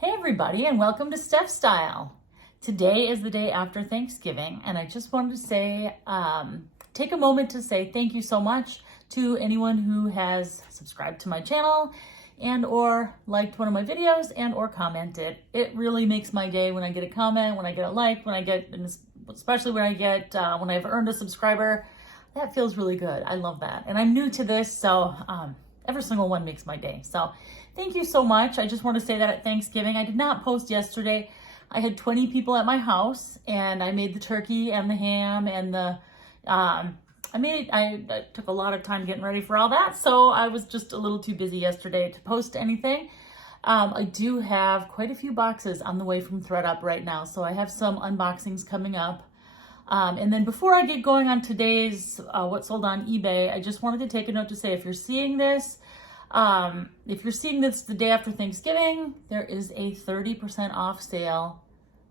Hey everybody, and welcome to Steph Style. Today is the day after Thanksgiving, and I just wanted to say, take a moment to say thank you so much to anyone who has subscribed to my channel and or liked one of my videos and or commented. It really makes my day when I get a comment, when I get a like, especially when when I've earned a subscriber. That feels really good. I love that. And I'm new to this, so every single one makes my day. So thank you so much. I just want to say that at Thanksgiving, I did not post yesterday. I had 20 people at my house, and I made the turkey and the ham and I took a lot of time getting ready for all that. So I was just a little too busy yesterday to post anything. I do have quite a few boxes on the way from ThredUp right now. So I have some unboxings coming up. And then before I get going on today's what sold on eBay, I just wanted to take a note to say if you're seeing this the day after Thanksgiving, there is a 30% off sale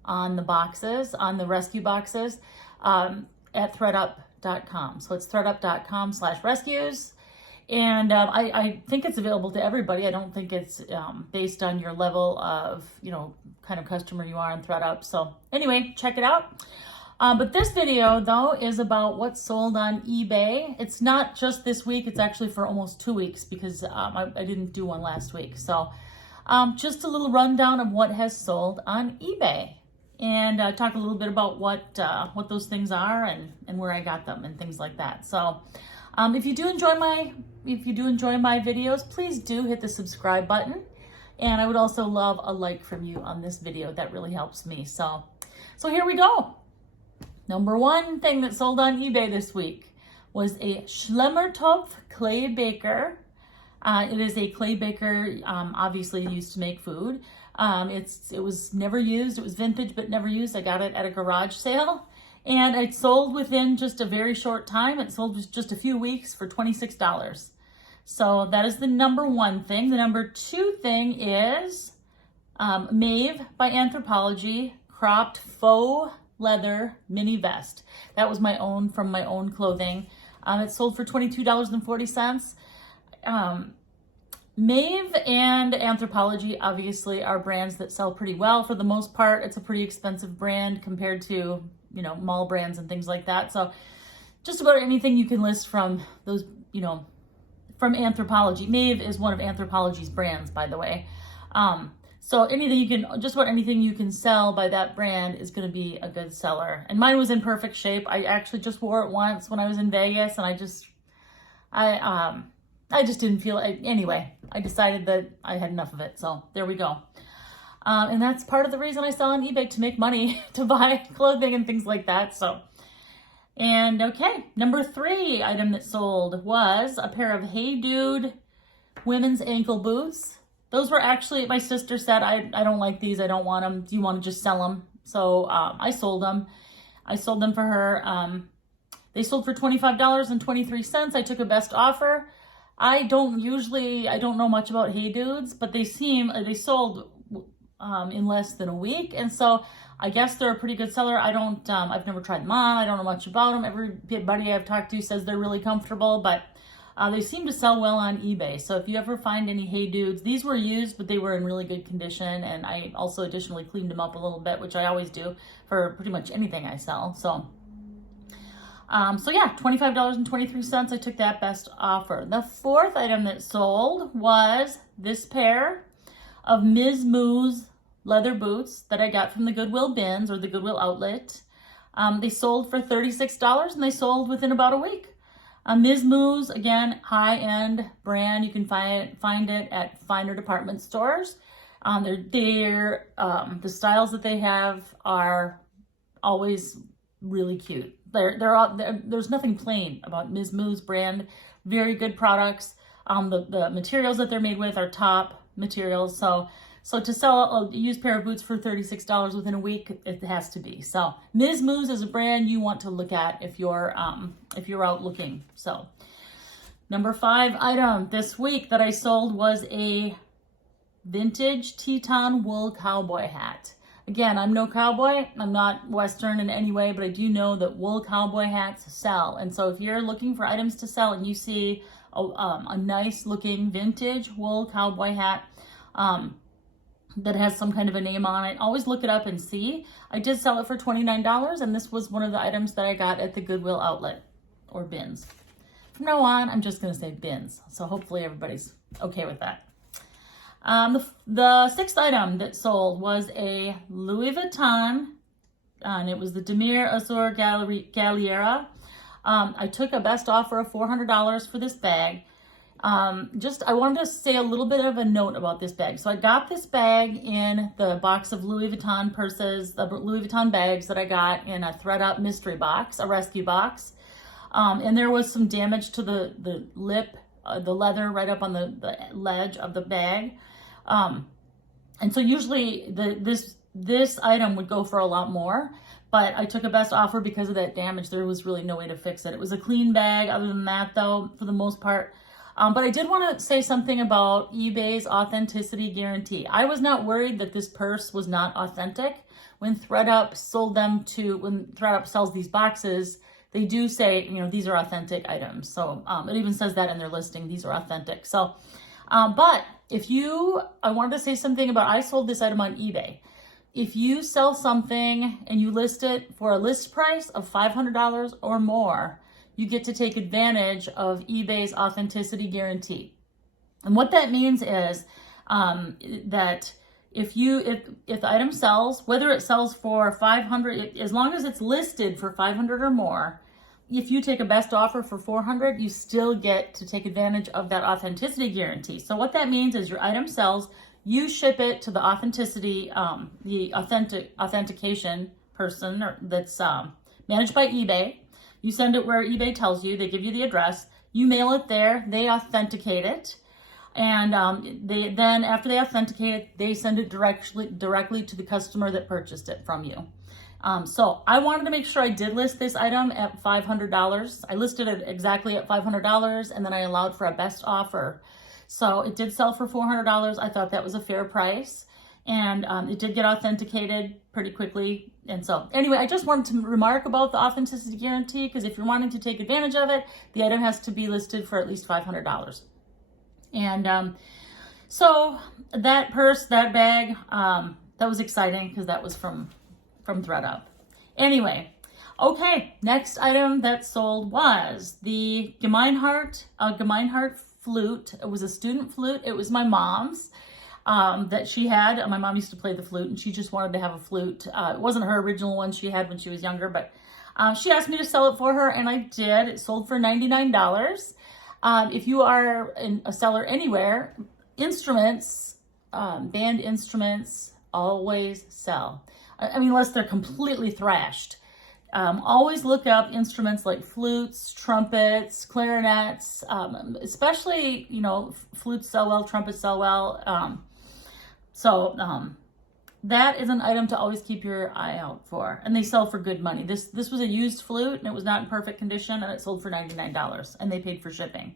on the boxes, on the rescue boxes at thredup.com. So it's thredup.com/rescues. And I think it's available to everybody. I don't think it's based on your level of, kind of customer you are on ThredUp. So anyway, check it out. But this video, though, is about what's sold on eBay. It's not just this week. It's actually for almost 2 weeks because I didn't do one last week. So just a little rundown of what has sold on eBay. And talk a little bit about what those things are and where I got them and things like that. So if you do enjoy my videos, please do hit the subscribe button. And I would also love a like from you on this video. That really helps me. So here we go. Number one thing that sold on eBay this week was a Schlemmertopf clay baker. It is a clay baker, obviously used to make food. It was never used. It was vintage, but never used. I got it at a garage sale, and it sold within just a very short time. It sold just a few weeks for $26. So that is the number one thing. The number two thing is Maeve by Anthropologie cropped faux leather mini vest. That was from my own clothing. It sold for $22.40. Maeve and Anthropologie obviously are brands that sell pretty well. For the most part, it's a pretty expensive brand compared to, mall brands and things like that. So just about anything you can list from those, from Anthropologie. Maeve is one of Anthropologie's brands, by the way. So just about anything you can sell by that brand is going to be a good seller. And mine was in perfect shape. I actually just wore it once when I was in Vegas, and I just didn't feel it. Anyway, I decided that I had enough of it. So there we go. And that's part of the reason I sell on eBay, to make money, to buy clothing and things like that. And okay, number three item that sold was a pair of Hey Dude women's ankle boots. Those were actually, my sister said, I don't like these. I don't want them. Do you want to just sell them? So I sold them. I sold them for her. They sold for $25.23. I took a best offer. I don't know much about Hey Dudes, but they sold in less than a week. And so I guess they're a pretty good seller. I've never tried them on. I don't know much about them. Everybody I've talked to says they're really comfortable, but they seem to sell well on eBay. So if you ever find any Hey Dudes, these were used, but they were in really good condition. And I also additionally cleaned them up a little bit, which I always do for pretty much anything I sell. So yeah, $25.23. I took that best offer. The fourth item that sold was this pair of Ms. Moo's leather boots that I got from the Goodwill bins or the Goodwill outlet. They sold for $36, and they sold within about a week. Ms. Moo's, again, high-end brand. You can find it at finer department stores. The styles that they have are always really cute. There's nothing plain about Ms. Moo's brand. Very good products. The materials that they're made with are top materials. So to sell a used pair of boots for $36 within a week, it has to be. So Ms. Moo's is a brand you want to look at if you're out looking. So number five item this week that I sold was a vintage Teton wool cowboy hat. Again, I'm no cowboy. I'm not Western in any way, but I do know that wool cowboy hats sell. And so if you're looking for items to sell and you see a nice looking vintage wool cowboy hat, that has some kind of a name on it. Always look it up and see. I did sell it for $29, and this was one of the items that I got at the Goodwill outlet, or bins. From now on, I'm just going to say bins. So hopefully everybody's okay with that. The sixth item that sold was a Louis Vuitton, and it was the Demir Azur Galliera. I took a best offer of $400 for this bag. I wanted to say a little bit of a note about this bag. So I got this bag in the box of Louis Vuitton purses, the Louis Vuitton bags that I got in a thread-up mystery box, a rescue box. And there was some damage to the lip, the leather right up on the ledge of the bag. And so usually this item would go for a lot more, but I took a best offer because of that damage. There was really no way to fix it. It was a clean bag other than that, though, for the most part. But I did want to say something about eBay's authenticity guarantee. I was not worried that this purse was not authentic. When thredUP sells these boxes, they do say, these are authentic items. So it even says that in their listing, these are authentic. So, but I wanted to say something about, I sold this item on eBay. If you sell something and you list it for a list price of $500 or more, you get to take advantage of eBay's authenticity guarantee. And what that means is that if the item sells, whether it sells for $500, as long as it's listed for $500 or more, if you take a best offer for $400, you still get to take advantage of that authenticity guarantee. So what that means is your item sells, you ship it to the authentication person that's managed by eBay. You send it where eBay tells you. They give you the address. You mail it there. They authenticate it. And then after they authenticate it, they send it directly to the customer that purchased it from you. So I wanted to make sure I did list this item at $500. I listed it exactly at $500, and then I allowed for a best offer. So it did sell for $400. I thought that was a fair price. And it did get authenticated pretty quickly. And so anyway, I just wanted to remark about the authenticity guarantee, because if you're wanting to take advantage of it, the item has to be listed for at least $500. And so that purse, that bag, that was exciting because that was from thredUP. Anyway, okay, next item that sold was the Gemeinhart flute. It was a student flute. It was my mom's. That she had. My mom used to play the flute, and she just wanted to have a flute. It wasn't her original one she had when she was younger, but she asked me to sell it for her, and I did. It sold for $99. If you are a seller anywhere, instruments, band instruments always sell. I mean, unless they're completely thrashed. Always look up instruments like flutes, trumpets, clarinets, especially, flutes sell well, trumpets sell well. So that is an item to always keep your eye out for. And they sell for good money. This was a used flute, and it was not in perfect condition, and it sold for $99, and they paid for shipping.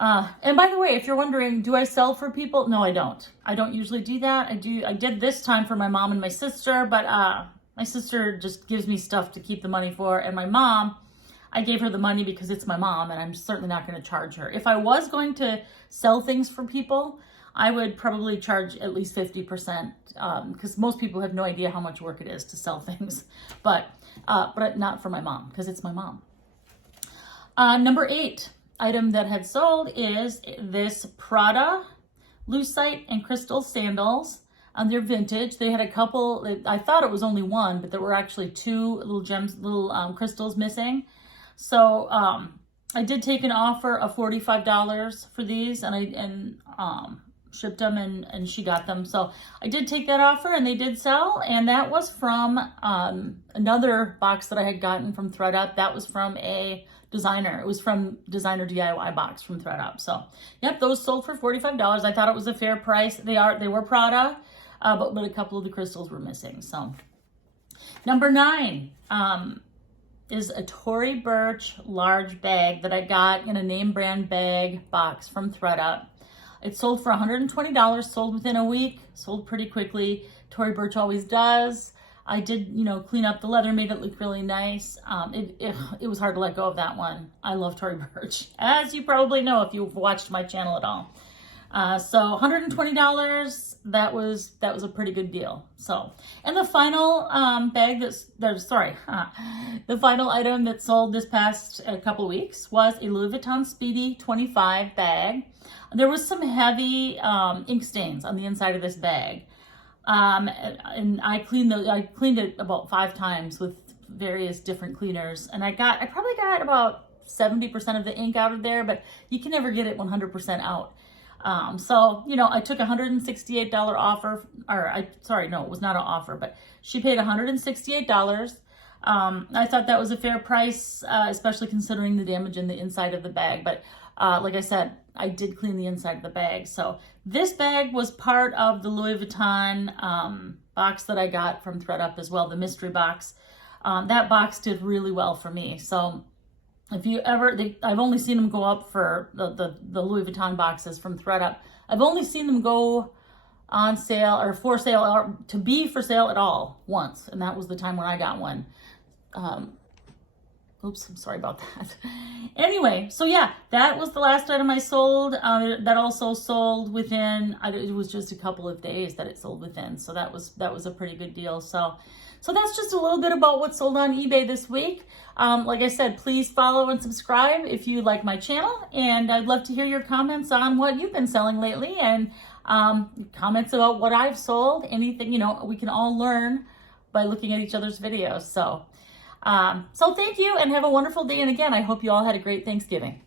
And by the way, if you're wondering, do I sell for people? No, I don't. I don't usually do that. I did this time for my mom and my sister, but my sister just gives me stuff to keep the money for, and my mom, I gave her the money because it's my mom, and I'm certainly not going to charge her. If I was going to sell things for people, I would probably charge at least 50%, because most people have no idea how much work it is to sell things, but not for my mom, because it's my mom. Number 8 item that had sold is this Prada lucite and crystal sandals. They're vintage. They had a couple, I thought it was only one, but there were actually 2 little crystals missing. So I did take an offer of $45 for these, and I shipped them, and she got them. So I did take that offer, and they did sell, and that was from another box that I had gotten from thredUP. That was from a designer. It was from Designer DIY box from thredUP. So yep, those sold for $45. I thought it was a fair price. They were Prada, but a couple of the crystals were missing. So number 9 is a Tory Burch large bag that I got in a name brand bag box from thredUP. It sold for $120, sold within a week, sold pretty quickly. Tory Burch always does. I did, clean up the leather, made it look really nice. It was hard to let go of that one. I love Tory Burch, as you probably know if you've watched my channel at all. So $120, that was a pretty good deal. So, and the final the final item that sold this past couple weeks was a Louis Vuitton Speedy 25 bag. There was some heavy ink stains on the inside of this bag. And I cleaned it about 5 times with various different cleaners, and I probably got about 70% of the ink out of there, but you can never get it 100% out. So, you know, I took $168 offer, no, it was not an offer, but she paid $168. I thought that was a fair price, especially considering the damage in the inside of the bag. But like I said, I did clean the inside of the bag. So this bag was part of the Louis Vuitton box that I got from ThredUp as well, the mystery box. That box did really well for me. So if you ever, I've only seen them go up for the Louis Vuitton boxes from ThredUp. I've only seen them go on sale or for sale or to be for sale at all once. And that was the time when I got one. Oops, I'm sorry about that. Anyway, so yeah, that was the last item I sold. That also sold within, it was just a couple of days that it sold within. So that was a pretty good deal. So that's just a little bit about what sold on eBay this week. Like I said, please follow and subscribe if you like my channel. And I'd love to hear your comments on what you've been selling lately, and comments about what I've sold, anything, you know, we can all learn by looking at each other's videos. So thank you and have a wonderful day. And again, I hope you all had a great Thanksgiving.